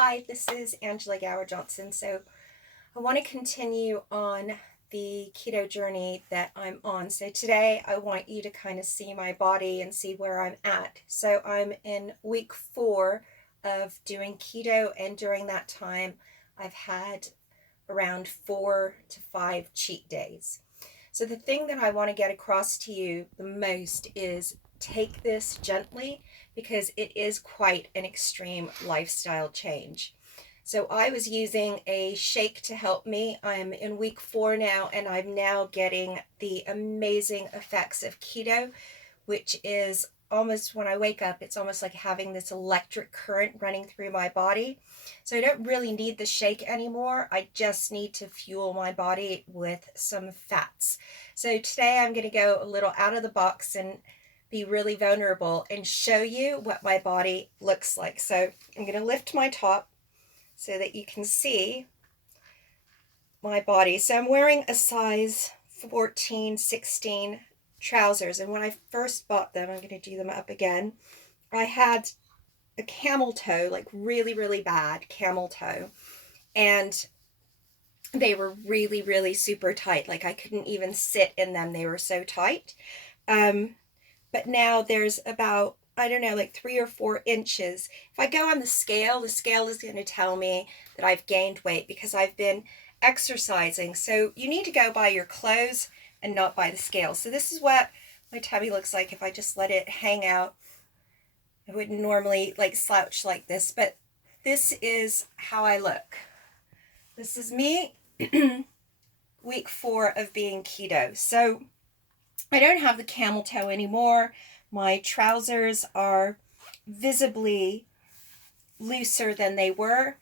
Hi, this is Angela Gower-Johnson. So I want to continue on the keto journey that I'm on. So today I want you to kind of see my body and see where I'm at. So I'm in week 4 of doing keto, and during that time I've had around 4 to 5 cheat days. So the thing that I want to get across to you the most is take this gently, because it is quite an extreme lifestyle change. So I was using a shake to help me. I'm in week 4 now, and I'm now getting the amazing effects of keto, which is almost, when I wake up, it's almost like having this electric current running through my body. So I don't really need the shake anymore. I just need to fuel my body with some fats. So today I'm going to go a little out of the box and be really vulnerable and show you what my body looks like. So I'm going to lift my top so that you can see my body. So I'm wearing a size 14, 16 trousers, and when I first bought them, I'm going to do them up again, I had a camel toe, like really bad camel toe, and they were really super tight. Like I couldn't even sit in them, they were so tight. But now there's about, I don't know, like 3 or 4 inches. If I go on the scale is going to tell me that I've gained weight because I've been exercising. So you need to go by your clothes and not by the scale. So this is what my tummy looks like if I just let it hang out. I wouldn't normally like slouch like this, but this is how I look. This is me week 4 of being keto. So I don't have the camel toe anymore. My trousers are visibly looser than they were.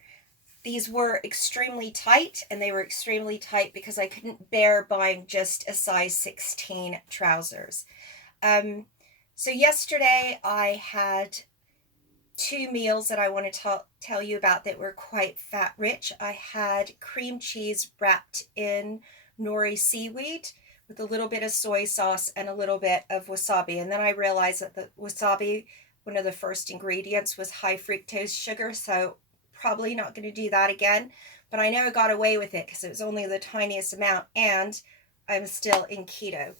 These were extremely tight, and they were extremely tight because I couldn't bear buying just a size 16 trousers. So yesterday I had 2 meals that I want to tell you about that were quite fat rich. I had cream cheese wrapped in nori seaweed with a little bit of soy sauce and a little bit of wasabi. And then I realized that the wasabi, one of the first ingredients, was high fructose sugar, so probably not going to do that again. But I know I got away with it because it was only the tiniest amount, and I'm still in keto.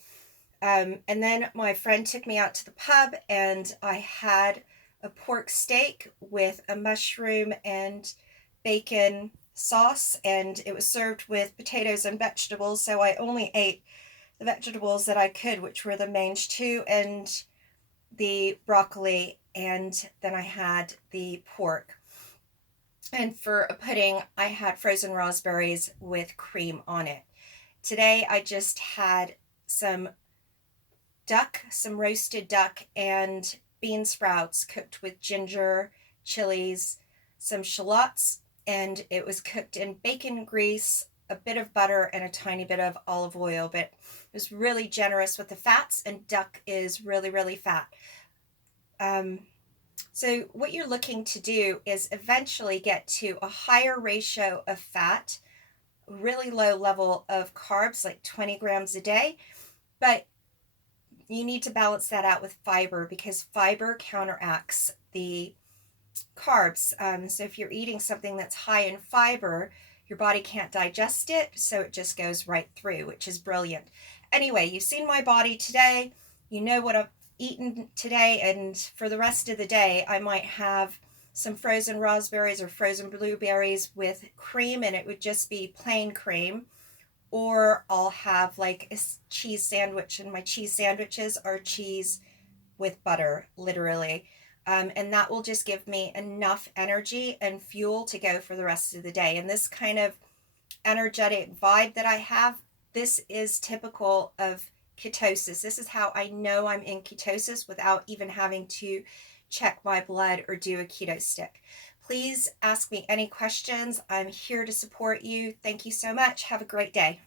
And then my friend took me out to the pub, and I had a pork steak with a mushroom and bacon sauce, and it was served with potatoes and vegetables. So I only ate the vegetables that I could, which were the mange two and the broccoli, and then I had the pork. And for a pudding, I had frozen raspberries with cream on it. Today I just had some roasted duck and bean sprouts cooked with ginger, chilies, some shallots, and it was cooked in bacon grease, a bit of butter, and a tiny bit of olive oil. But it was really generous with the fats, and duck is really fat. So what you're looking to do is eventually get to a higher ratio of fat, really low level of carbs, like 20 grams a day, but you need to balance that out with fiber, because fiber counteracts the carbs. So if you're eating something that's high in fiber, your body can't digest it, so it just goes right through, which is brilliant. Anyway, you've seen my body today. You know what I've eaten today, and for the rest of the day, I might have some frozen raspberries or frozen blueberries with cream, and it would just be plain cream. Or I'll have like a cheese sandwich, and my cheese sandwiches are cheese with butter, literally. And that will just give me enough energy and fuel to go for the rest of the day. And this kind of energetic vibe that I have, this is typical of ketosis. This is how I know I'm in ketosis without even having to check my blood or do a keto stick. Please ask me any questions. I'm here to support you. Thank you so much. Have a great day.